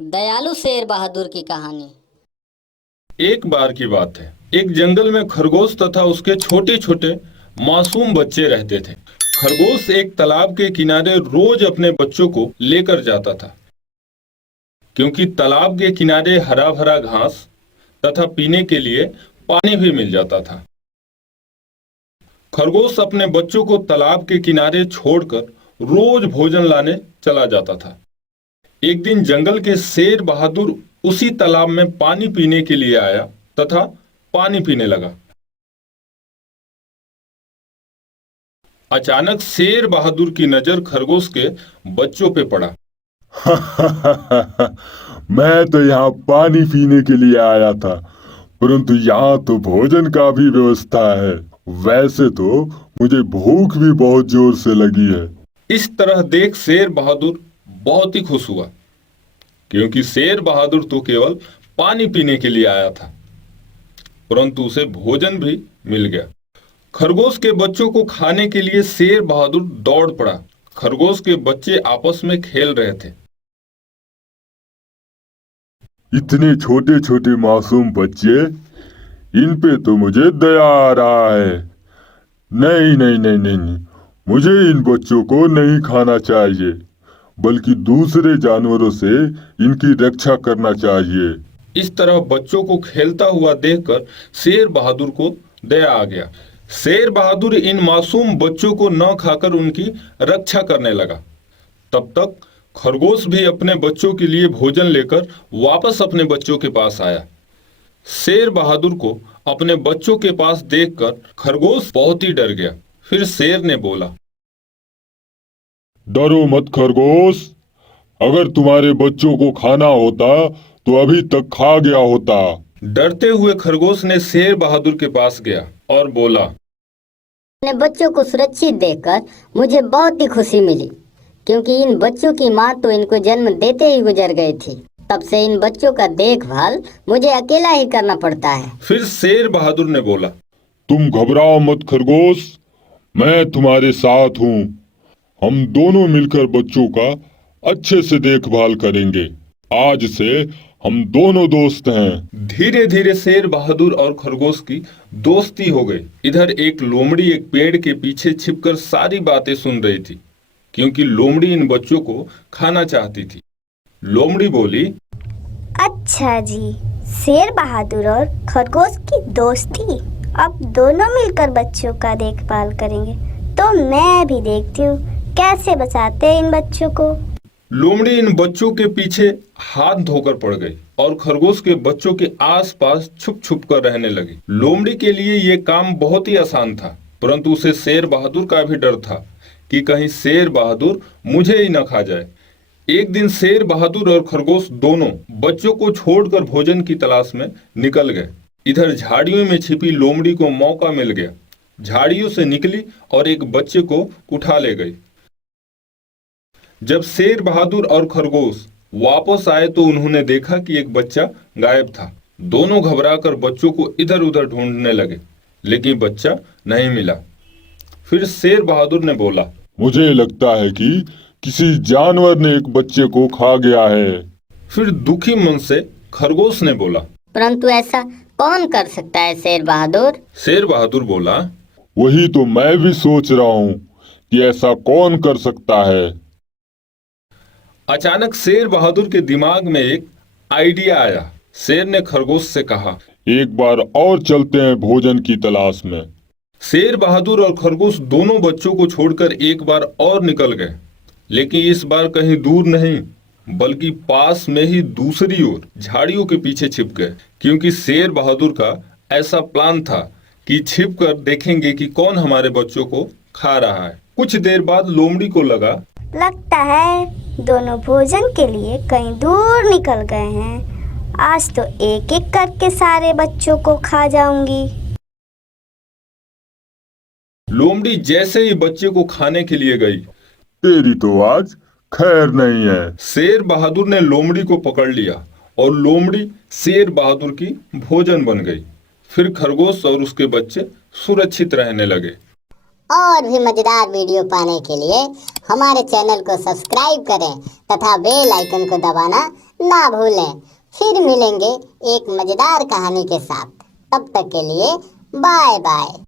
दयालु शेर बहादुर की कहानी। एक बार की बात है, एक जंगल में खरगोश तथा उसके छोटे छोटे मासूम बच्चे रहते थे। खरगोश एक तालाब के किनारे रोज अपने बच्चों को लेकर जाता था, क्योंकि तालाब के किनारे हरा भरा घास तथा पीने के लिए पानी भी मिल जाता था। खरगोश अपने बच्चों को तालाब के किनारे छोड़कर रोज भोजन लाने चला जाता था। एक दिन जंगल के शेर बहादुर उसी तालाब में पानी पीने के लिए आया तथा पानी पीने लगा। अचानक शेर बहादुर की नजर खरगोश के बच्चों पे पड़ा। मैं तो यहाँ पानी पीने के लिए आया था, परंतु यहाँ तो भोजन का भी व्यवस्था है। वैसे तो मुझे भूख भी बहुत जोर से लगी है। इस तरह देख शेर बहादुर बहुत ही खुश हुआ, क्योंकि शेर बहादुर तो केवल पानी पीने के लिए आया था, परंतु उसे भोजन भी मिल गया। खरगोश के बच्चों को खाने के लिए शेर बहादुर दौड़ पड़ा। खरगोश के बच्चे आपस में खेल रहे थे। इतने छोटे छोटे मासूम बच्चे, इन पे तो मुझे दया आ रहा है। नहीं नहीं नहीं नहीं नहीं, मुझे इन बच्चों को नहीं खाना चाहिए, बल्कि दूसरे जानवरों से इनकी रक्षा करना चाहिए। इस तरह बच्चों को खेलता हुआ देखकर शेर बहादुर को दया आ गया। शेर बहादुर इन मासूम बच्चों को न खाकर उनकी रक्षा करने लगा। तब तक खरगोश भी अपने बच्चों के लिए भोजन लेकर वापस अपने बच्चों के पास आया। शेर बहादुर को अपने बच्चों के पास देखकर खरगोश बहुत ही डर गया। फिर शेर ने बोला, डरो मत खरगोश, अगर तुम्हारे बच्चों को खाना होता तो अभी तक खा गया होता। डरते हुए खरगोश ने शेर बहादुर के पास गया और बोला, अपने बच्चों को सुरक्षित देखकर मुझे बहुत ही खुशी मिली, क्योंकि इन बच्चों की माँ तो इनको जन्म देते ही गुजर गई थी। तब से इन बच्चों का देखभाल मुझे अकेला ही करना पड़ता है। फिर शेर बहादुर ने बोला, तुम घबराओ मत खरगोश, मैं तुम्हारे साथ हूँ। हम दोनों मिलकर बच्चों का अच्छे से देखभाल करेंगे। आज से हम दोनों दोस्त हैं। धीरे धीरे शेर बहादुर और खरगोश की दोस्ती हो गई। इधर एक लोमड़ी एक पेड़ के पीछे छिपकर सारी बातें सुन रही थी, क्योंकि लोमड़ी इन बच्चों को खाना चाहती थी। लोमड़ी बोली, अच्छा जी, शेर बहादुर और खरगोश की दोस्ती। अब दोनों मिलकर बच्चों का देखभाल करेंगे, तो मैं भी देखती हूँ कैसे बचाते हैं इन बच्चों को। लोमड़ी इन बच्चों के पीछे हाथ धोकर पड़ गई और खरगोश के बच्चों के आसपास छुप छुप कर रहने लगी। लोमड़ी के लिए ये काम बहुत ही आसान था, परंतु उसे शेर बहादुर का भी डर था कि कहीं शेर बहादुर मुझे ही न खा जाए। एक दिन शेर बहादुर और खरगोश दोनों बच्चों को छोड़कर भोजन की तलाश में निकल गए। इधर झाड़ियों में छिपी लोमड़ी को मौका मिल गया। झाड़ियों से निकली और एक बच्चे को उठा ले गई। जब शेर बहादुर और खरगोश वापस आए तो उन्होंने देखा कि एक बच्चा गायब था। दोनों घबराकर बच्चों को इधर उधर ढूंढने लगे, लेकिन बच्चा नहीं मिला। फिर शेर बहादुर ने बोला, मुझे लगता है कि किसी जानवर ने एक बच्चे को खा गया है। फिर दुखी मन से खरगोश ने बोला, परंतु ऐसा कौन कर सकता है शेर बहादुर? शेर बहादुर बोला, वही तो मैं भी सोच रहा हूँ कि ऐसा कौन कर सकता है। अचानक शेर बहादुर के दिमाग में एक आइडिया आया। शेर ने खरगोश से कहा, एक बार और चलते हैं भोजन की तलाश में। शेर बहादुर और खरगोश दोनों बच्चों को छोड़कर एक बार और निकल गए, लेकिन इस बार कहीं दूर नहीं, बल्कि पास में ही दूसरी ओर झाड़ियों के पीछे छिप गए, क्योंकि शेर बहादुर का ऐसा प्लान था कि छिप कर देखेंगे कि कौन हमारे बच्चों को खा रहा है। कुछ देर बाद लोमड़ी को लगता है दोनों भोजन के लिए कहीं दूर निकल गए हैं। आज तो एक एक करके सारे बच्चों को खा जाऊंगी। लोमड़ी जैसे ही बच्चे को खाने के लिए गई, तेरी तो आज खैर नहीं है। शेर बहादुर ने लोमड़ी को पकड़ लिया और लोमड़ी शेर बहादुर की भोजन बन गई। फिर खरगोश और उसके बच्चे सुरक्षित रहने लगे। और भी मजेदार वीडियो पाने के लिए हमारे चैनल को सब्सक्राइब करें तथा बेल आइकन को दबाना ना भूलें। फिर मिलेंगे एक मजेदार कहानी के साथ। तब तक के लिए बाय बाय।